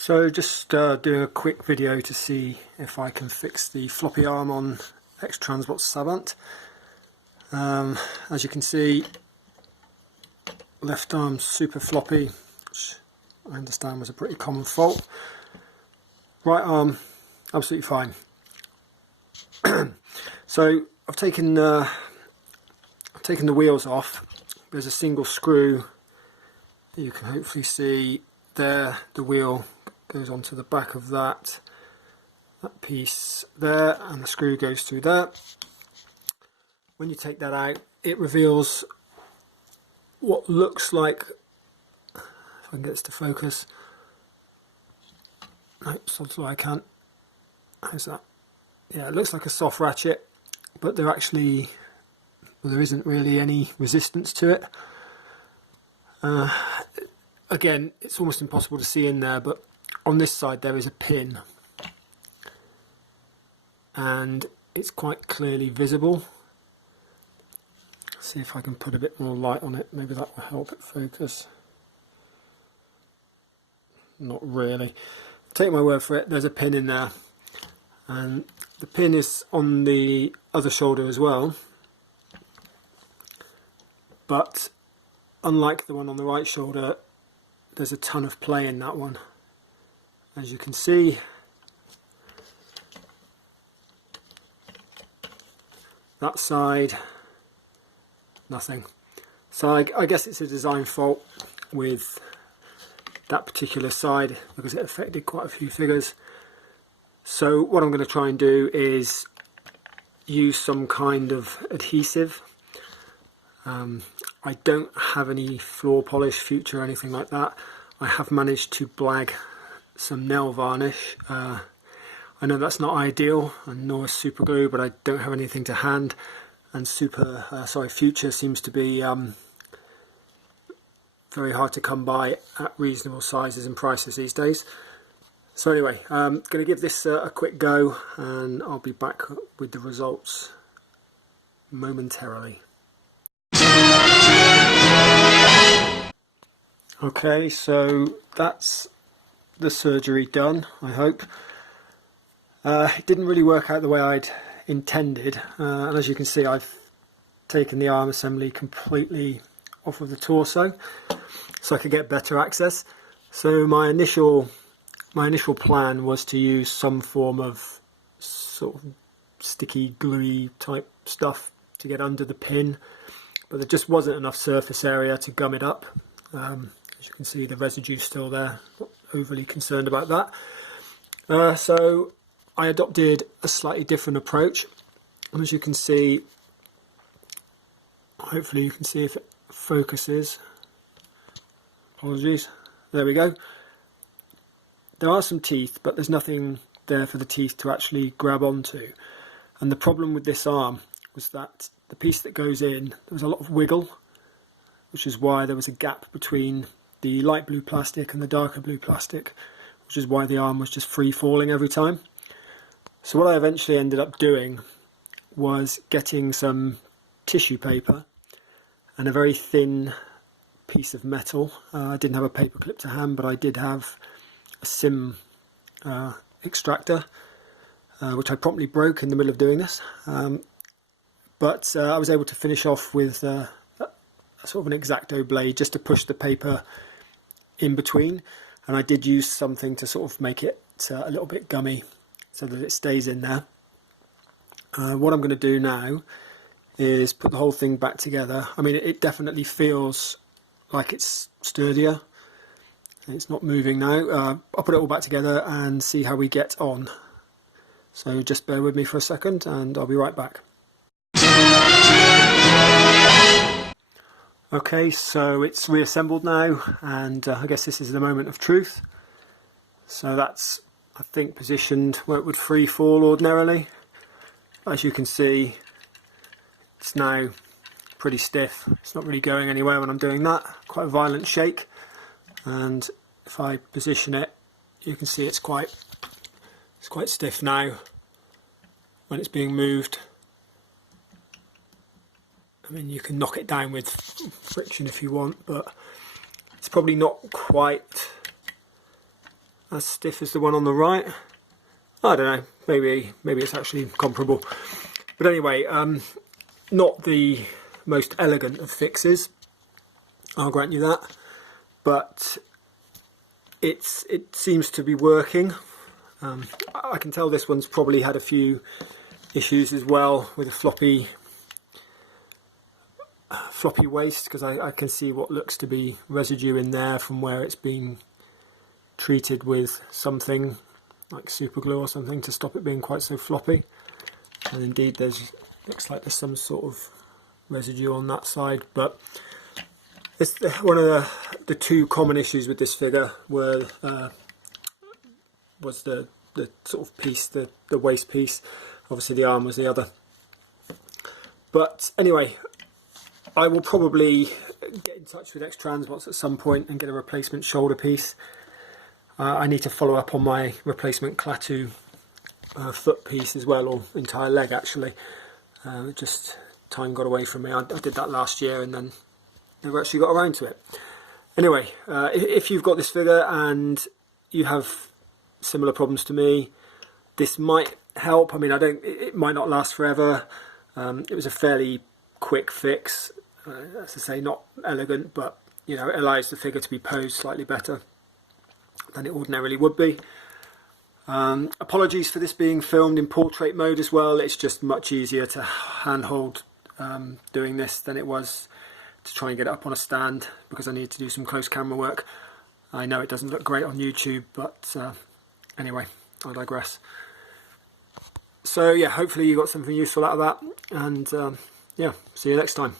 So just doing a quick video to see if I can fix the floppy arm on X-Transbots Savant. As you can see, left arm super floppy, which I understand was a pretty common fault. Right arm absolutely fine. So I've taken the wheels off. There's a single screw that you can hopefully see there. The wheel goes onto the back of that piece there, and the screw goes through there. When you take that out, it reveals what looks like, if I can get this to focus, oops, I can't, how's that? Yeah, it looks like a soft ratchet, but there isn't really any resistance to it. Again, it's almost impossible to see in there, but on this side there is a pin, and it's quite clearly visible. See if I can put a bit more light on it, maybe that will help it focus. Not really. Take my word for it, there's a pin in there, and the pin is on the other shoulder as well, but unlike the one on the right shoulder, there's a ton of play in that one. As you can see, that side, nothing. So I guess it's a design fault with that particular side because it affected quite a few figures. So what I'm going to try and do is use some kind of adhesive. I don't have any floor polish future or anything like that. I have managed to blag some nail varnish. I know that's not ideal, and nor is super glue, but I don't have anything to hand, and future seems to be very hard to come by at reasonable sizes and prices these days. So anyway, I'm going to give this a quick go, and I'll be back with the results momentarily. Okay, so that's the surgery done, I hope. It didn't really work out the way I'd intended, and as you can see, I've taken the arm assembly completely off of the torso so I could get better access. So my initial plan was to use some form of sort of sticky gluey type stuff to get under the pin, but there just wasn't enough surface area to gum it up. As you can see, the residue's still there. Not overly concerned about that. So I adopted a slightly different approach, and as you can see, hopefully you can see if it focuses. Apologies. There we go. There are some teeth, but there's nothing there for the teeth to actually grab onto. And the problem with this arm was that the piece that goes in, there was a lot of wiggle, which is why there was a gap between the light blue plastic and the darker blue plastic, which is why the arm was just free falling every time. So what I eventually ended up doing was getting some tissue paper and a very thin piece of metal. I didn't have a paper clip to hand, but I did have a SIM extractor, which I promptly broke in the middle of doing this. But I was able to finish off with a sort of an X-Acto blade just to push the paper in between, and I did use something to sort of make it a little bit gummy so that it stays in there. What I'm going to do now is put the whole thing back together. I mean, it definitely feels like it's sturdier. It's not moving now. I'll put it all back together and see how we get on. So just bear with me for a second and I'll be right back. Okay, so it's reassembled now, and I guess this is the moment of truth. So that's, I think, positioned where it would free fall ordinarily. As you can see, it's now pretty stiff. It's not really going anywhere when I'm doing that. Quite a violent shake, and if I position it, you can see it's quite stiff now when it's being moved. I mean, you can knock it down with friction if you want, but it's probably not quite as stiff as the one on the right. I don't know, maybe it's actually comparable. But anyway, not the most elegant of fixes, I'll grant you that, but it seems to be working. I can tell this one's probably had a few issues as well with a floppy waste, because I can see what looks to be residue in there from where it's been treated with something like super glue or something to stop it being quite so floppy. And indeed looks like there's some sort of residue on that side, but it's one of the two common issues with this figure was the sort of piece, the waste piece. Obviously the arm was the other. But anyway, I will probably get in touch with X-Transbots at some point and get a replacement shoulder piece. I need to follow up on my replacement Klaatu foot piece as well, or entire leg actually. Just time got away from me. I did that last year and then never actually got around to it. Anyway, if you've got this figure and you have similar problems to me, this might help. I mean, it might not last forever. It was a fairly quick fix, as I say, not elegant, but you know, it allows the figure to be posed slightly better than it ordinarily would be. Apologies for this being filmed in portrait mode as well. It's just much easier to handhold doing this than it was to try and get it up on a stand, because I need to do some close camera work. I know it doesn't look great on YouTube, but anyway, I digress. So yeah, hopefully you got something useful out of that, and yeah, see you next time.